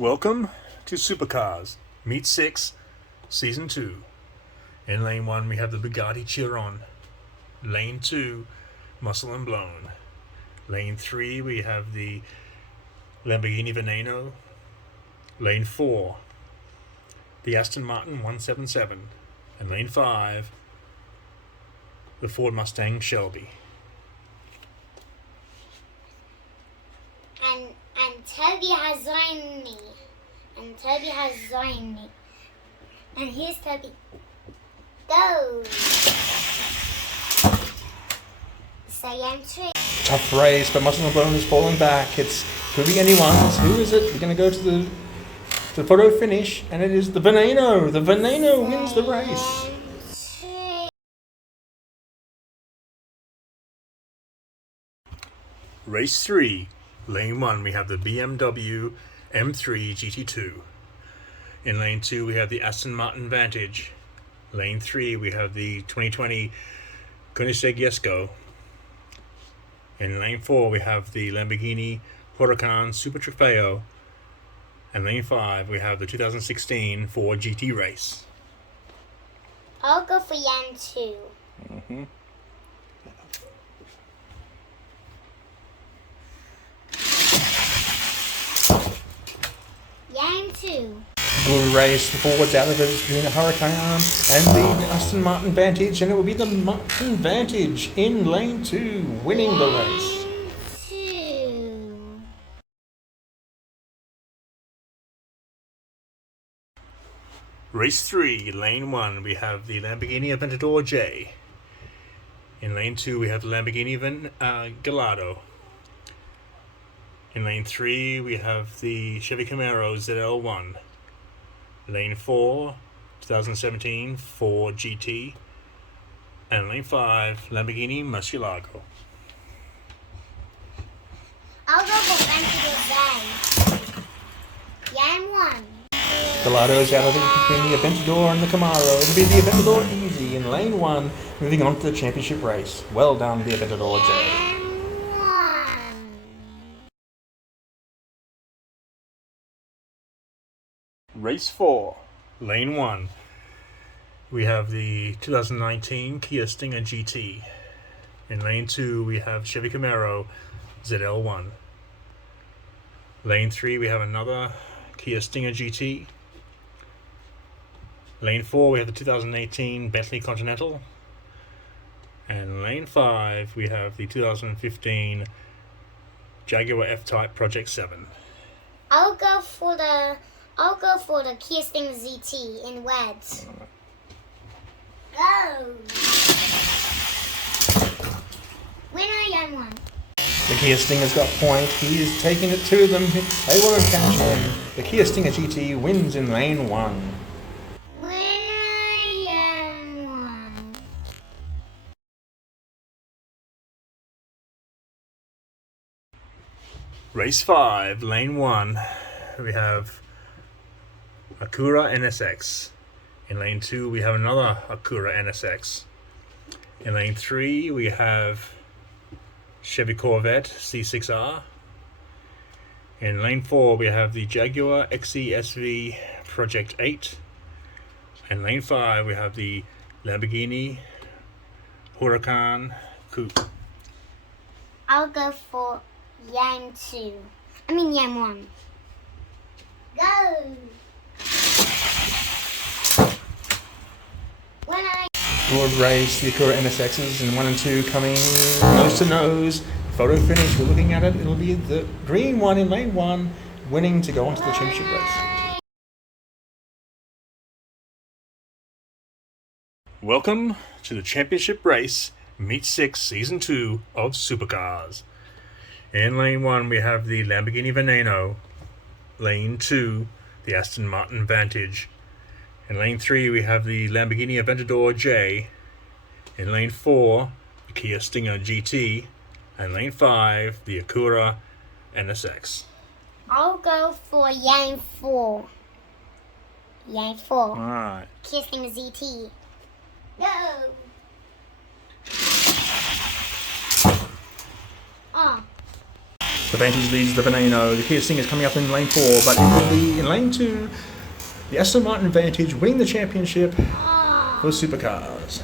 Welcome to Supercars, Meet 6, Season 2. In Lane 1 we have the Bugatti Chiron. Lane 2, Muscle and Blown. Lane 3 we have the Lamborghini Veneno. Lane 4, the Aston Martin 177. And Lane 5, the Ford Mustang Shelby. And Toby has joined me. And here's Toby. Go! So I'm true. Tough race, but Muscle and Blown is falling back. It could be anyone's. Who is it? We're going to go to the photo finish, and it is the Veneno. The Veneno wins the race. Race 3, Lane 1 we have the BMW M3 GT2. In Lane 2 we have the Aston Martin Vantage. Lane 3 we have the 2020 Koenigsegg Jesko. In Lane 4 we have the Lamborghini Huracan Super Trofeo. And Lane 5 we have the 2016 Ford GT Race. I'll go for Yan 2. Mm-hmm. Yan 2. Good race. The Ford's out of it between the Huracan and the Aston Martin Vantage, and it will be the Martin Vantage in Lane 2 winning the race. Yan 2. Race 3, Lane 1 we have the Lamborghini Aventador J. In Lane 2 we have the Lamborghini Gallardo. In Lane 3 we have the Chevy Camaro ZL1. Lane 4, 2017 Ford GT. And Lane 5, Lamborghini Murcielago. I'll go for Aventador J. Yan 1. Gallardo's out of it between the Aventador and the Camaro. It'll be the Aventador Easy in Lane 1, moving on to the championship race. Well done, the Aventador J. Yan 1. Race 4, Lane 1 we have the 2019 Kia Stinger GT. In Lane 2 we have Chevy Camaro ZL1. Lane 3 we have another Kia Stinger GT. Lane 4 we have the 2018 Bentley Continental. And Lane 5 we have the 2015 Jaguar F-Type Project 7. I'll go for the Kia Stinger ZT in Weds. Go! Winner Yan 1. The Kia Stinger's got point. He is taking it to them. They want to catch him. The Kia Stinger GT wins in Lane 1. Winner Yan 1. Race 5, Lane 1 we have Acura NSX. In Lane 2 we have another Acura NSX. In Lane 3 we have Chevy Corvette C6R. In Lane 4 we have the Jaguar XE-SV Project 8. In Lane 5 we have the Lamborghini Huracan Coupe. I'll go for Yan 2. Yan 1. Go! Winner. Good race. The Acura NSXs in 1 and 2 coming nose to nose. Photo finish. We're looking at it. It'll be the green one in Lane 1 winning to go on to the championship race. Welcome to the championship race, Meet 6, Season 2 of Supercars. In Lane 1 we have the Lamborghini Veneno. Lane 2, the Aston Martin Vantage. In Lane 3 we have the Lamborghini Aventador J. In Lane 4, the Kia Stinger GT. And Lane 5, the Acura NSX. I'll go for Yan 4. Yan 4. Alright. Kia Stinger ZT. Go! The Vantage leads the Veneno. The Kia Sting is coming up in lane 4, but in lane 2, the Aston Martin Vantage winning the championship for supercars.